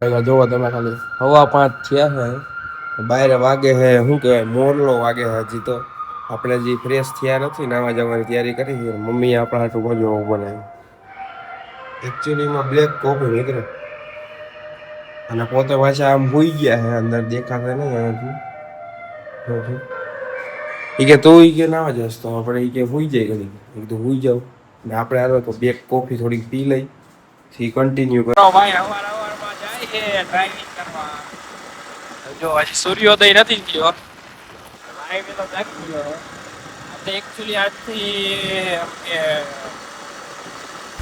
જોવો તમે ખાલી 5:15 થયા છે બારે વાગે છે શું કહેવાય મોરલો વાગે છે હજી તો આપણે જે ફ્રેશ થયા નથી નાવા જવાની તૈયારી કરી છે મમ્મી આપણા હાટું ભજવું બનાવ્યું એકચ્યુઅલીમાં બ્લેક કોફી નીકળે અને પોતે પાછા આમ હોઈ ગયા છે અંદર દેખાતા નહીં અહીંયાથી એ કે તું ઈ કે નાવા જશ તો આપણે ઈ કે હોઈ જાય ઘડી એકદમ હોઈ જાવ ને આપણે હાલો તો બ્લેક કોફી થોડીક પી લઈ પછી કન્ટિન્યુ કરો ભાઈ અવારમાં જાય છે ડ્રાઇવિંગ કરવા જો હજી સૂર્યોદય નથી થયો હાઈવે તો જાગી ગયો આપણે એકચ્યુઅલી આજથી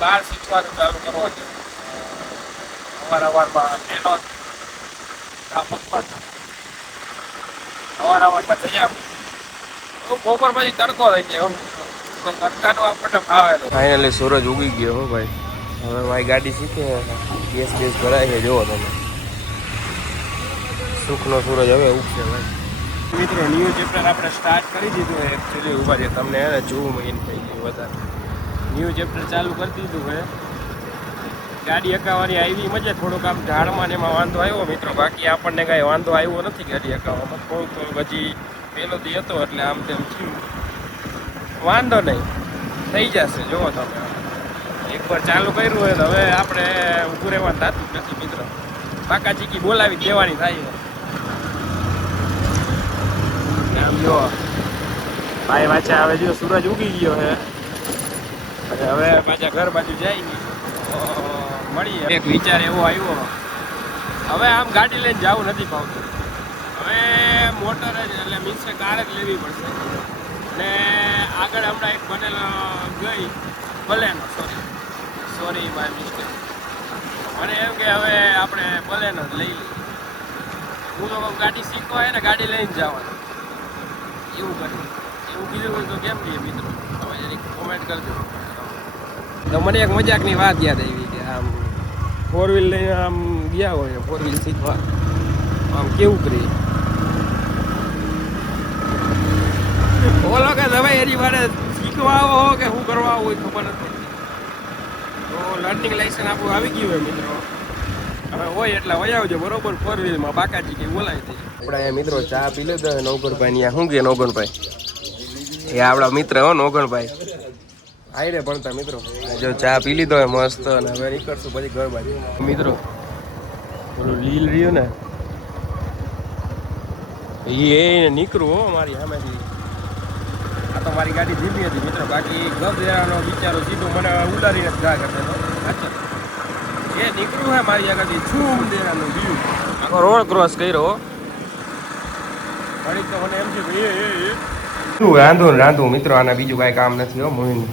બાર શીખવાનું ચાલુ કરવો છે અવારમાં એનો અવારમાં જઈ આવું બપોર પછી તડકો થઈ જાય તડકાનો આપણને ભાવે ફાઇનલી સૂરજ ઉગી ગયો હો ભાઈ હવે મારી ગાડી શીખે ગેસ ભરાય છે જોવો તમે સુખનો સૂરજ હવે ઉગશે ભાઈ મિત્રો ન્યૂ ચેપ્ટર આપણે સ્ટાર્ટ કરી દીધું એકચ્યુઅલી ઉભા છે તમને એને જોવું મહિને થઈ ગયું વધારે ન્યૂ ચેપ્ટર ચાલુ કરી દીધું છે ગાડી હકાવવાની આવી મજા થોડુંક આમ ઝાડમાં ને એમાં વાંધો આવ્યો મિત્રો બાકી આપણને કાંઈ વાંધો આવ્યો નથી ગાડી હકાવવામાં થોડુંક હજી પહેલો દી હતો એટલે આમ તેમ થયું વાંધો નહીં થઈ જશે જુઓ તમે એકવાર ચાલુ કર્યું હોય તો હવે આપણે ઊભું રહેવાનું થતું નથી મિત્રો પાકા ચીકી બોલાવી દેવાની થાય આમ જો ભાઈ પાછા હવે જો સૂરજ ઉગી ગયો છે અને હવે પાછા ઘર બાજુ જાય ને મળીએ એક વિચાર એવો આવ્યો હવે આમ ગાડી લઈને જવું નથી પાવતું હવે મોટર જ એટલે મીન્સ કે કાર જ લેવી પડશે અને આગળ હમણાં એક બનેલો ગઈ બલેનો સોરી બાય મિસ્ટેક મને એમ કે હવે આપણે બલેનો જ લઈ લઈએ હું તો ગાડી શીખવા હોય ને ગાડી લઈને જવાનું એવું કર્યું એવું કીધું હોય તો કેમ કહીએ મિત્રો તમે જરીક કોમેન્ટ કરજો તો મને એક મજાકની વાત યાદ આવી કે આમ 4 વ્હીલ લઈને આમ ગયા હોય 4 વ્હીલ શીખવા આમ કેવું કરીએ બોલો કે તમે એની મારે શીખવા આવો હો કે શું કરવા આવો હોય ખબર નથી તો લર્નિંગ લાઇસન્સ આપણું આવી ગયું હોય મિત્રો હવે હોય એટલે વહી આવજો બરોબર 4 વ્હીલમાં બાકાજી કે બોલાવી દઈએ આપણે મિત્રો ચા પી લીધો નવગણભાઈ શું કે નવગણભાઈ એ આપણા મિત્ર હો નવગણભાઈ આવી રે ભણતા મિત્રો જો ચા પી લીધો હોય મસ્ત અને હવે નીકળશું પછી ઘર બાજુ મિત્રો પેલું લીલ રહ્યું ને એ નીકળું હો મારી સામેથી આ તો મારી ગાડી ધીમી હતી મિત્રો બાકી ગભરાનો બિચારો સીધું મને ઉલારીને જ ગા કરતો એ નીકળ્યું હે મારી આગળથી છૂમ દેવાનું વ્યૂ આખો રોડ ક્રોસ કર્યો ઘડીક તો મને એમ છે રાંધું મિત્રો આના બીજું કાંઈ કામ નથી હો મોહિની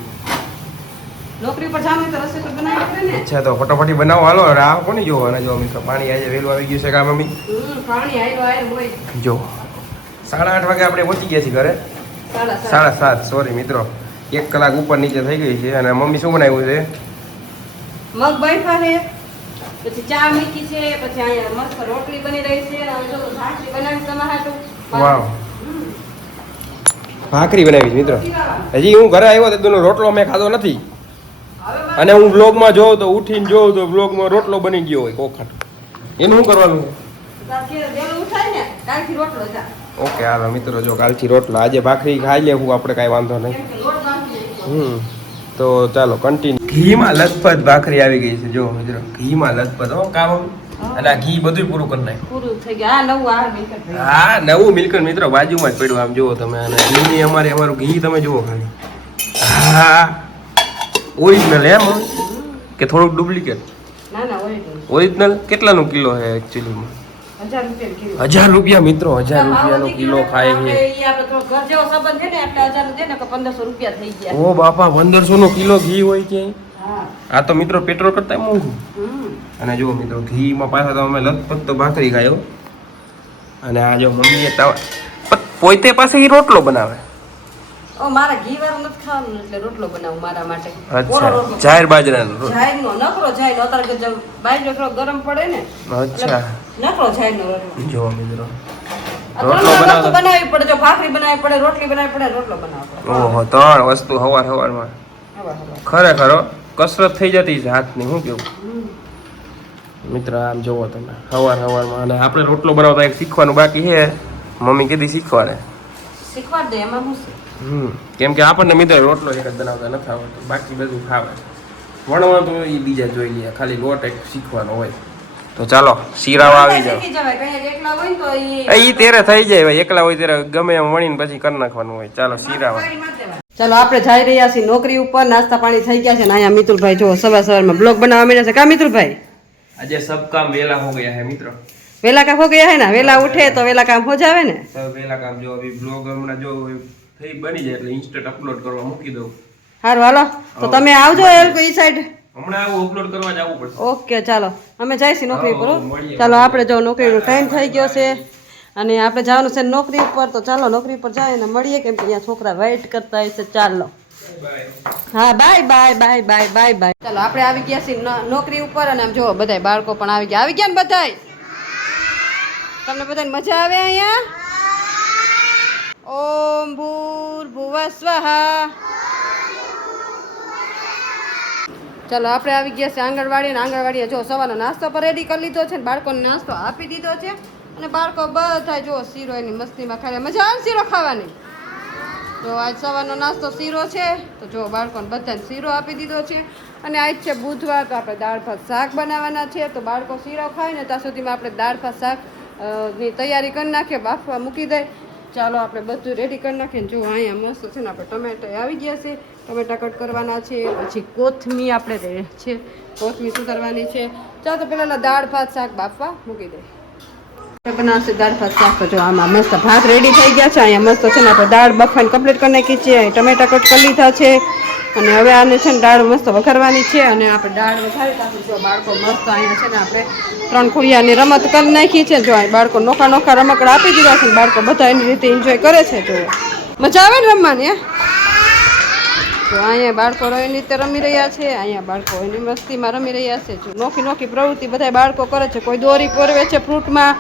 નોકરી પર જાવ તો રસોઈ બનાવી પડે ને અચ્છા તો ફટાફટી બનાવો હાલો આ કોની જોવો અને જો મિત્રો પાણી આજે વહેલું આવી ગયું છે કા મમ્મી પાણી આયલો હોય જો 8:30 વાગે આપણે પહોંચી ગયા છીએ ઘરે 7:30 સોરી મિત્રો 1 કલાક ઉપર નીચે થઈ ગઈ છે અને મમ્મી શું બનાવ્યું છે મગ બાફા છે પછી ચા મૂકી છે પછી અહીંયા મસ્ત રોટલી બની રહી છે અને જો ભાખરી બનાવી તમારા વાવ ભાખરી બનાવી છે મિત્રો હજી હું ઘરે આવ્યો તો રોટલો મેં ખાધો નથી અને હું વ્લોગમાં જોઉં તો ઉઠીને જોઉં તો વ્લોગમાં રોટલો બની ગયો હોય કોખાટ એનું શું કરવાનું ઓકે હાલો મિત્રો જો કાલથી રોટલો આજે ભાખરી ખાઈ લેવું આપણે કાંઈ વાંધો નહીં તો ચાલો કન્ટિન્યુ ઘીમાં લથપથ ભાખરી આવી ગઈ છે જો મિત્રો ઘીમાં લથપથ હો કામ અને આ ઘી બધું પૂરું કરી નાખ્યું પૂરું થઈ ગયું હા નવું મિલ્કર મિત્રો બાજુમાં જ પડ્યું આમ જુઓ તમે અને ઘીની અમારું ઘી તમે જુઓ ખાલી હા ઓરિજિનલ એમ કે થોડુંક ડુપ્લિકેટ ઓરિજિનલ કેટલાનું કિલો છે એકચ્યુઅલીમાં 1000 રૂપિયા મિત્રો 1000 રૂપિયાનો કિલો ખાય છે ઓ બાપા 1500 નો કિલો ઘી હોય ક્યાંય આ તો મિત્રો પેટ્રોલ કરતા મોંઘું અને જો મિત્રો ઘીમાં પાછા તો અમે લથપથ તો ભાખરી ખાયો અને આ જો મમ્મીએ પોતે પાસે એ રોટલો બનાવે મારા ઘી વાળો નથી ખાવાનું એટલે રોટલો બનાવું મારા માટે અચ્છા જાહેર બાજરાનો જાહેરનો નકરો જાહેર અત્યારે કે બાજરો ગરમ પડે ને અચ્છા નકરો જાહેરનો રોટલો જો મિત્રો રોટલો બનાવવી પડે જો ભાખરી બનાવવી પડે રોટલી બનાવવી પડે રોટલો બનાવવો પડે ઓહો 3 વસ્તુ સવારમાં ખરેખર કસરત થઈ જતી છે હાથની શું કેવું મિત્ર આમ જોવો તમે સવારમાં અને આપણે રોટલો બનાવતા એક શીખવાનું બાકી છે. મમ્મી કીધી શીખવાડે. શીખવાડ દે એમાં શું છે? કેમ કે આપણને મિત્ર રોટલો એક જ બનાવતા નથી આવડતો, બાકી બધું ખાવે. વણવા તો એ બીજા જોઈ લે, ખાલી લોટ એક શીખવાનો હોય. તો ચાલો શીરાવા આવી જાવ. શીખી જવાય, કઈ એકલા હોય તો ઈ તેરે થઈ જાય ભાઈ, એકલા હોય ત્યારે ગમે એમ વણીને પછી કરી નાખવાનું હોય. ચાલો શીરાવા. ચાલો આપણે જઈ રહ્યા છીએ નોકરી ઉપર. નાસ્તા પાણી થઈ ગયા છે ને અહીંયા મિતુલભાઈ જો સવારમાં બ્લોગ બનાવવા માંડ્યા છે. કા મિતુલભાઈ? આજે સબ કામ વેલા હો ગયા હે મિત્રો. વેલા કામ હો ગયા હે ને, વેલા ઉઠે તો વેલા કામ હો જાવે ને. સબ વેલા કામ જો અભી બ્લોગ હમણાં જો થઈ બની જાય એટલે ઇન્સ્ટન્ટ અપલોડ કરવા મૂકી દઉં. સારું હાલો તો તમે આવજો ઈ સાઈડ. હમણાં આવું અપલોડ કરવા જવું પડશે. ઓકે ચાલો અમે જઈશું નોકરી ઉપર. ચાલો આપણે જો નોકરીનો ટાઈમ થઈ ગયો છે અને આપણે જવાનું છે નોકરી ઉપર. તો ચાલો નોકરી પર જાય અને મળીએ, કેમ કે અહીંયા છોકરા વેઇટ કરતા હશે. ચાલો હા bye bye bye bye bye bye. ચાલો આપણે આવી ગયા છીએ નોકરી ઉપર અને આમ જો બધાય બાળકો પણ આવી ગયા ને બધાય. તમને બધાને મજા આવે અહીંયા? ઓમ ભૂર્ભુવઃ સ્વાહા. ચાલો આપણે આવી ગયા છે આંગણવાડી અને આંગણવાડીએ જો સવારનો નાસ્તો પર રેડી કરી લીધો છે ને બાળકોને નાસ્તો આપી દીધો છે અને બાળકો બધા જો શીરો એની મસ્તીમાં ખાય. મજા આવે શીરો ખાવાની. જો આજ સવારનો નાસ્તો શીરો છે તો જો બાળકોને બધાને શીરો આપી દીધો છે. અને આજ છે બુધવાર તો આપણે દાળ ભાત શાક બનાવવાના છે. તો બાળકો શીરો ખાય ને ત્યાં સુધીમાં આપણે દાળ ભાત શાક ની તૈયારી કરી નાખીએ, બાફવા મૂકી દઈએ. ચાલો આપણે બધું રેડી કરી નાખીએ. જો અહીંયા મસ્ત છે ને આપણે ટમેટા આવી ગયા છે, ટમેટા કટ કરવાના છે. પછી કોથમી આપણે છે, કોથમી સુધારવાની છે. ચાલો તો પેલા દાળ ભાત શાક બાફવા મૂકી દઈએ. બનાવશે દાળ ભાત શાક. તો જો આમાં મસ્ત ભાત રેડી થઈ ગયા છે. અહીંયા મસ્ત છે ને આપણે દાળ બફાઈને કમ્પ્લીટ કરી નાખી છે. અહીં ટમેટા કટ કરી લીધા છે અને હવે આને છે ને દાળ મસ્ત વઘારવાની છે. અને આપણે દાળ વઘારી નાખી. જો બાળકો મસ્ત અહીંયા છે ને આપણે 3 ખુડિયાની રમત કરી નાખી છે. જો અહીં બાળકો નોખા રમકડા આપી દીધા છે. બાળકો બધા એની રીતે એન્જોય કરે છે. જો મજા આવે ને રમવાની. તો અહીંયા બાળકો એની રીતે રમી રહ્યા છે. અહીંયા બાળકો એની મસ્તીમાં રમી રહ્યા છે. જો નોખી પ્રવૃત્તિ બધા બાળકો કરે છે. કોઈ દોરી પોરવે છે ફ્રૂટમાં,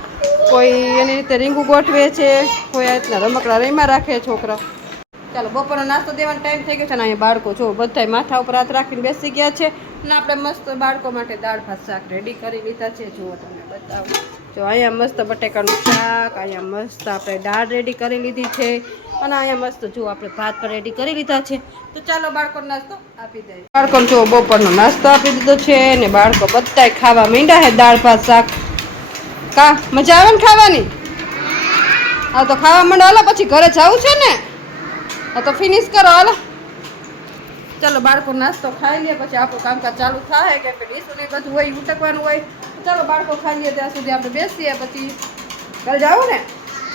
કોઈ એની રીતે રીંગું ગોઠવે છે, કોઈ આ રીતના રમકડા રહીમાં રાખે છોકરા. ચાલો બપોરનો નાસ્તો દેવાનો ટાઈમ થઈ ગયો છે ને અહીંયા બાળકો જો બધા માથા ઉપર હાથ રાખીને બેસી ગયા છે. અને આપણે મસ્ત બાળકો માટે દાળ ભાત શાક રેડી કરી લીધા છે. જુઓ તમને બતાવું. જો અહીંયા મસ્ત બટેકાનું શાક, અહીંયા મસ્ત આપણે દાળ રેડી કરી લીધી છે અને અહીંયા મસ્ત જો આપણે ભાત પણ રેડી કરી લીધા છે. તો ચાલો બાળકોને નાસ્તો આપી દઈએ. બાળકોને જો બપોરનો નાસ્તો આપી દીધો છે ને બાળકો બધાય ખાવા માંડ્યા છે દાળ ભાત શાક. કા મજા આવે ને ખાવાની? હા તો ખાવા માંડો. હાલો પછી ઘરે જવું છે ને, હા તો ફિનિશ કરો. હાલો ચાલો બાળકો નાસ્તો ખાઈ લે પછી આપણું કામકાજ ચાલુ થાય, કેમ કે ડીશું ને બધું હોય ઉટકવાનું હોય. ચાલો બાળકો ખાઈ લે ત્યાં સુધી આપણે બેસીએ, પછી ઘરે જવું ને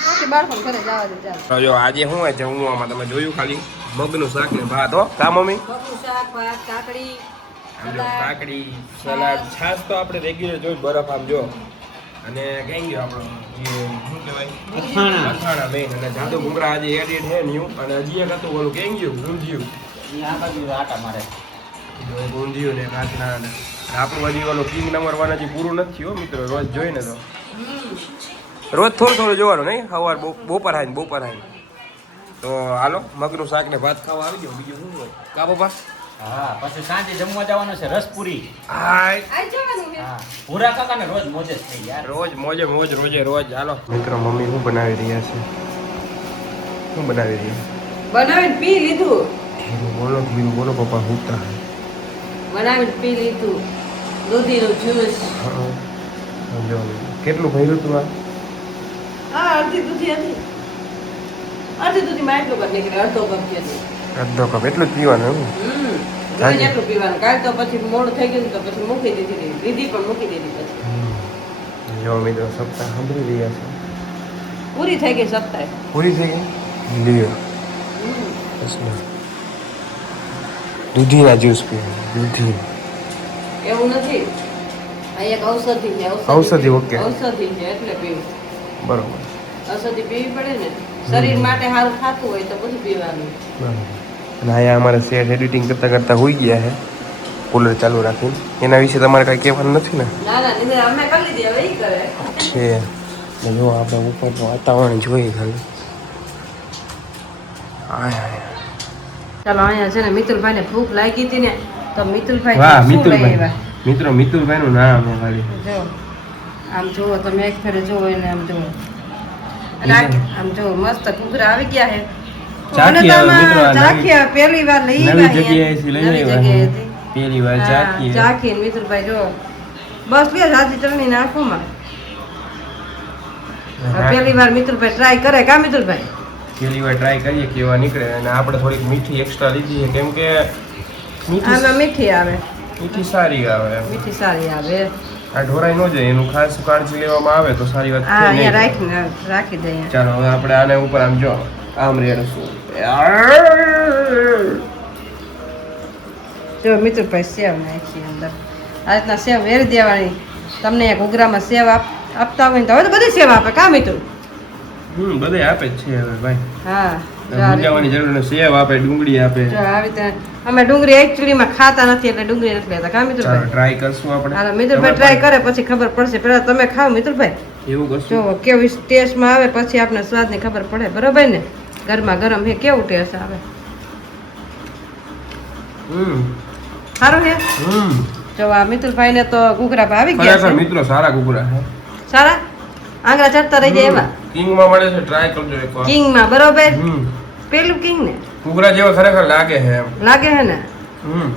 પછી બાળકોને ઘરે જવા દે. ચાલો જો આજે શું હોય છે ઊંઘવામાં તમે જોયું ખાલી મગનું શાક ને ભાત. હો કા મમ્મી? મગનું શાક, ભાત, કાકડી, કાકડી, સલાડ, છાશ તો આપણે રેગ્યુલર જોઈ બરફ આમ જો. અને કઈ ગયો આપણો જે શું કહેવાય અથાણા મેન. અને જાદુ ભૂંગળા આજે એડિટ છે ન્યુ. અને હજી એક હતું ઓલું કઈ ગયું ગુંજીયું. ગુંજીયું ને કાચના ને આપણું હજી ઓલું કિંગ નંબર 1 હજી પૂરું નથી થયું મિત્રો. રોજ જોઈને તો રોજ થોડું જોવાનું નહીં. સવાર બપોર હાઈ. તો હાલો મગનું શાક ને ભાત ખાવા આવી ગયો. બીજું શું હોય કા બાપા? હા પછી સાંજે જમવા જવાનું છે રસપુરી. હાય આઈ જવાનું છે. હા પૂરા કાકાને રોજ મોજે જ થઈ યાર. રોજ મોજે રોજ. હાલો મિત્રો મમ્મી શું બનાવી રહ્યા છે? શું બનાવી રહ્યા? બનાવીને પી લીધું. બોલો પપ્પા હુંતા બનાવીને પી લીધું દૂધીનું જ્યુસ. જો કેટલું ભર્યું તું આ? હા અડધી દૂધી હતી. અડધી દૂધીમાં એટલું કરી નીકળે. અડધો કપ જેટલું. અડધો કપ એટલું જ પીવાનું એમ? રોજ એટલું પીવાનું. કાલ તો પછી મોડું થઈ ગયું તો પછી મૂકી દીધી. દીદી પણ મૂકી દીધી પછી. જો મિત્રો સપ્તાહ સાંભળી રહ્યા છે. પૂરી થઈ ગઈ સપ્તાહ. પૂરી થઈ ગઈ. લ્યો દૂધીના જ્યુસ પીવાનું. દૂધી એવું નથી. આ એક ઔષધિ છે. ઔષધિ, ઓકે. ઔષધિ છે એટલે પીવું. બરોબર. ઔષધિ પીવી પડે ને. શરીર માટે સારું ખાતું હોય તો બધું પીવાનું. અને અહીંયા અમારે શેર એડિટિંગ કરતા હોઈ ગયા છે કુલર ચાલુ રાખીને. એના વિશે તમારે કાંઈ કહેવાનું નથી ને? ના નિંદર અમે કરી લીધી, હવે ઈ કરે છે. જો આપણે ઉપરનું વાતાવરણ જોઈએ ખાલી. ચાલો અહીંયા છે ને મિતુલભાઈ ને ભૂખ લાગી હતી ને તો મિતુલભાઈ વાહ, શું લઈ મિતુલભાઈ. આવ્યા? મિત્રો મિતુલભાઈ નું નામ છે ખાલી. જો આમ જુઓ તમે એક ફેરે જુઓ એને આમ જુઓ અને આમ જુઓ મસ્ત ઘૂઘરા આવી ગયા છે ચાખી આવે મિત્રો, આ ચાખી પહેલી વાર લઈ નવી જગ્યાએથી લઈ નવી આવ્યા છે. જગ્યાએથી. પહેલી વાર ચાખીએ. ચાખી મિતુલભાઈ જો બસ લે સાદી ચટણી નાખો માં પહેલી વાર મિતુલભાઈ ટ્રાય કરે કા મિતુલભાઈ પહેલી વાર ટ્રાય કરીએ કેવા નીકળે. અને આપણે થોડીક મીઠી એક્સ્ટ્રા લીધી છે કેમ કે આમાં મીઠી આવે મીઠી સારી આવે એમ. મીઠી સારી આવે આ ઢોરાઈ ન જાય એનું ખાસ કાળજી લેવામાં આવે તો સારી વાત હા છે અહીંયા નહીં. રાખી દઈએ ચાલો હવે આપણે આને ઉપર આમ જો આમ રેડશું. જો મિતુલભાઈ સેવ નાખી અંદર આ રીતના સેવ વેરી દેવાની તમને અહીંયા ઘૂઘરામાં સેવ આપતા હોય ને તો હવે તો બધી સેવ આપે કા મિતુલ બધે આપે જ છે હવે ભાઈ. હા જો આ મૂંઝાવાની જરૂર નથી. સેવ આપે, ડુંગળી આપે. જો આવી રીતે અમે ડુંગળી એકચ્યુઅલીમાં ખાતા નથી એટલે ડુંગળી નથી લેતા કા ચાલો મિતુલભાઈ ટ્રાય કરશું આપણે. હાલો મિતુલભાઈ ટ્રાય કરે પછી ખબર પડશે પેલા તમે ખાઓ મિતુલભાઈ એવું કરશું. જો કેવી ટેસ્ટમાં આવે પછી આપણે સ્વાદની ખબર પડે બરોબર ને ગરમા ગરમ હે કેવું ટેસ્ટ આવે સારું હે જો આ મિતુલભાઈ ને તો ઘૂઘરા ભાવી ગયા ખરેખર છે મિત્રો સારા ઘૂઘરા છે. સારા આંગળા ચડતા રહી જાય એવા કિંગમાં મળે છે, ટ્રાય કરજો એકવાર. કિંગમાં બરોબર પેલું કિંગ ને ઘૂઘરા જેવા ખરેખર લાગે છે એમ. લાગે હે ને હમ.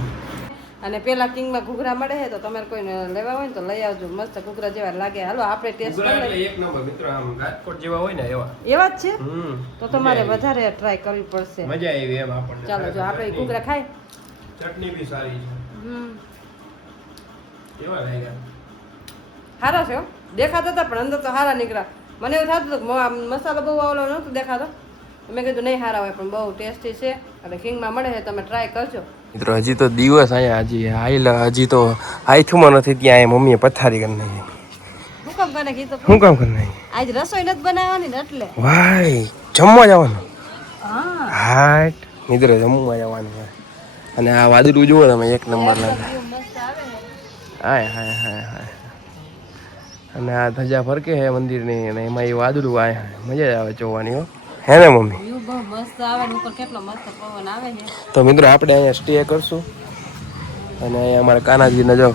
અને પેલા કિંગમાં ઘૂઘરા મળે છે તો તમારે કોઈને લેવા હોય ને તો લઈ આવજો મસ્ત ઘૂઘરા જેવા લાગે હાલો આપણે ટેસ્ટ ઘૂઘરા કરી એટલે લઈએ એક નંબર મિત્રો, આમ રાજકોટ જેવા હોય ને એવા. એવા જ છે તો મજા તમારે આવી. વધારે ટ્રાય કરવી પડશે મજા આવી એમ આપણને. ચાલો જો આપણે ઈ ઘૂઘરા ખાઈ ચટણી બી સારી છે. કેવા લાગ્યા? સારા છે હો. દેખાતા હતા પણ અંદર તો સારા નીકળ્યા મને એવું થતું હતું કે આમ મસાલો બહુ આવલો નહોતો દેખાતો મેં કીધું નહીં સારા હોય પણ બહુ ટેસ્ટી છે એટલે કિંગમાં મળે છે તમે ટ્રાય કરજો મિત્રો હજી તો દિવસ અહીંયા હજી તો આઈથુમાં નથી ત્યાં મમ્મીએ પથારી કરી નાખી. શું કામ કરે કીધું શું કામ કરી નાખી? આજ રસોઈ નથી બનાવવાની ને એટલે ભાઈ જમવા જવાનું. હા હાટ મિત્રો જમવા જવાનું છે. અને આ વાદળું જુઓ તમે એક નંબર લાગે. મસ્ત આવે છે હાય હાય હાય હાય. અને આ ધજા ફરકે છે મંદિરની અને એમાં એ વાદળું આય હાય મજા જ આવે જોવાની હો. હે ને મમ્મી? વ્યૂ બહુ મસ્ત આવે ને ઉપર કેટલો મસ્ત પવન આવે છે તો મિત્રો આપણે અહીંયા સ્ટે કરશું અને અહીંયા અમારા કાનાજીને જો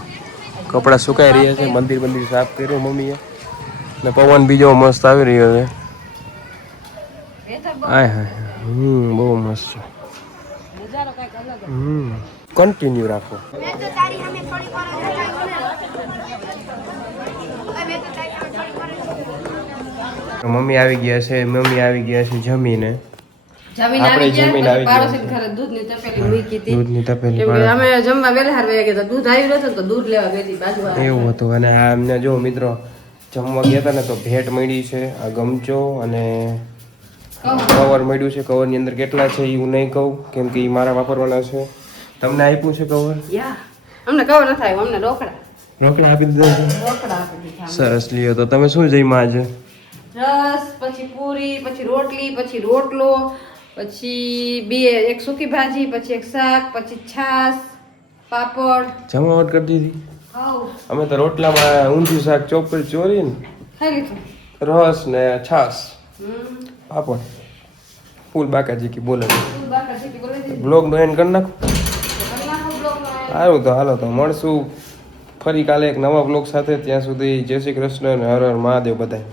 કપડાં સુકાઈ રહ્યા છે. મંદિર સાફ કર્યું મમ્મીએ ને પવન બીજો મસ્ત આવી રહ્યો છે. વેધર બહુ હાય હાય બહુ મસ્ત છે. નજારો કઈક અલગ જ કન્ટિન્યુ રાખો. મમ્મી આવી ગયા છે જમીને. આપણે જમીને આવી ગયા. પાડોશી ઘરે દૂધની તપેલી મૂકી હતી દૂધની તપેલી કેમ કે અમે જમવા વેલા હાર ગયા તો દૂધ આવ્યું નતું તો દૂધ લેવા ગઈ હતી બાજુવાળા એવું હતું. અને આ અમને જો મિત્રો જમવા ગયા હતા ને તો ભેટ મળી છે આ ગમચો અને કવર મળ્યું છે. કવરની અંદર કેટલા છે એ હું નહીં કહું કેમ કે એ મારા વાપરવાના છે. તમને આપ્યું છે કવર? યા અમને ખબર ન થાય અમને રોકડા રોકડા આપી દીધા છે. રોકડા આપી દીધા સરસ લ્યો. તો તમે શું જમ્યા આજે? રસ પછી પૂરી પછી રોટલી પછી રોટલો પછી એક સૂકી ભાજી પછી એક શાક પછી છાશ પાપડ જમાવટ કરી દીધી. ખાવ અમે તો રોટલામાં ઊંધિયું શાક ચોપડી ચોરીને ખાઈ લીધું રસ ને છાશ હમ પાપડ ફૂલ બાકાજી કી બોલે. તું બાકા શીખી બોલી દીધી બ્લોગનો એન્ડ કરી નાખો. કલાકો બ્લોગનો સારું તો હાલો તો મળશું ફરી કાલે એક નવા બ્લોગ સાથે. ત્યાં સુધી જય શ્રી કૃષ્ણ અને હર હર મહાદેવ બધાય.